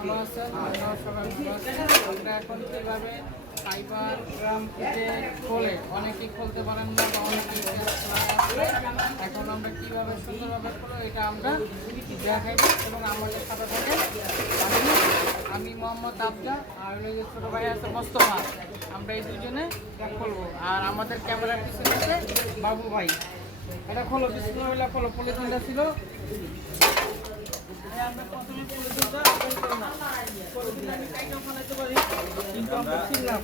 ভালো আছেন? আমরাও সবাই ভালো আছি। আমরা এখন যেভাবে ফাইবার গ্রাম থেকে খোলে, অনেকেই খুলতে পারেন না বা অনেকেই এখন আমরা কীভাবে সুন্দরভাবে খোলো এটা আমরা দেখাইব এবং আমাদের সাথে থাকে আমি মোহাম্মদ আফজা আর হলো যে ছোটো ভাই আছে মোস্তফা। আমরা এই দুজনে খুলবো আর আমাদের ক্যামেরার পিছনে আছে বাবু ভাই। এটা খোলো, বিসমিল্লাহ খোলো। পলিথিনটা ছিল আমরা প্রথমে পলিথিনটা পলিথিনটা আমি কাইটা বানাইতে পারি কিন্তু আমরা ছিলাম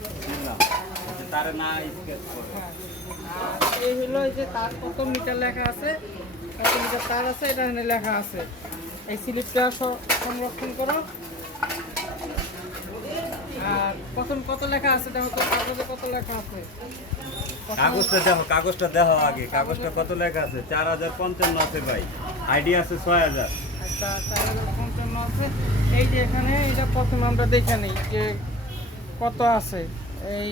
তার না স্কেচ করে। আর এই হলো এই যে তার কত মিটার লেখা আছে, কত মিটার তার আছে এটা এখানে লেখা আছে। এই স্লিপটা সংরক্ষণ করো। আর প্রথম কত লেখা আছে দেখো তো, কাগজে কত লেখা আছে। কাগজটা দেখো আগে, কাগজটা কত লেখা আছে? 4055 আছে ভাই, আইডি আছে 6000। আচ্ছা 4055 আছে। এই যে এখানে এটা প্রথম আমরা দেখে নিই যে কত আছে। এই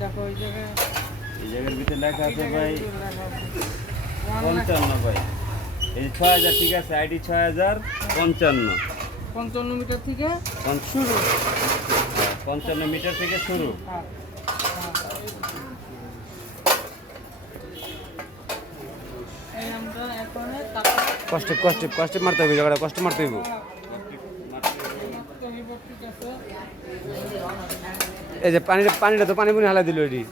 দেখো এই জায়গার ভিতরে লেখা আছে ভাই 55 55 ভাই। এই 6000 ঠিক আছে, আইডি 6055। 55 মিটার থেকে শুরু। 55 মিটার থেকে শুরু। হ্যাঁ, এই আমরা এখন কষ্ট মারতে হবে, জায়গাটা কষ্ট মারতে হবে। ঠিক আছে। এই যে পানিটা তো পানি বুনি হালা দিল এটি।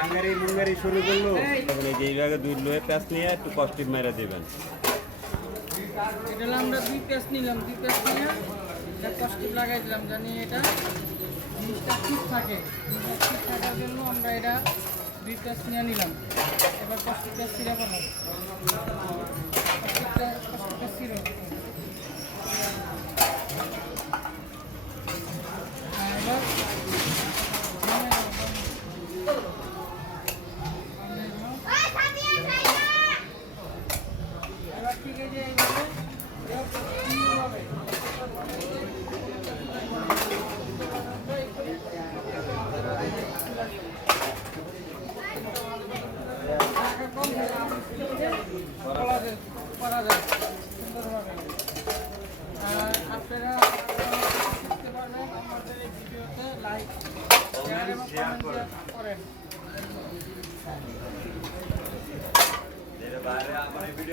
বাঙালি মুঙ্গারি শুরু করলো, তখন এই যে এইভাবে দুই লোহে প্যাঁচ নিয়ে একটু কষ্টিপ মেরে দেবেন। এটা আমরা 2 পেজ নিলাম, 2 পেজ নিয়ে এটা কষ্টিপ লাগাই দিলাম জানি এটা জিনিসটা ঠিক থাকে। জিনিসটা ঠিক থাকার জন্য আমরা এটা 2 পেজ নিয়ে নিলাম। এবার কষ্টিপটা সিরা করলাম, কষ্টিপটা সিরা এবার ঠিক আছে। এইভাবে করা যায় সুন্দরভাবে। আর আপনারা শিখতে পারবেন আমাদের এই ভিডিওতে লাইক শেয়ার এবং কমেন্ট করেন।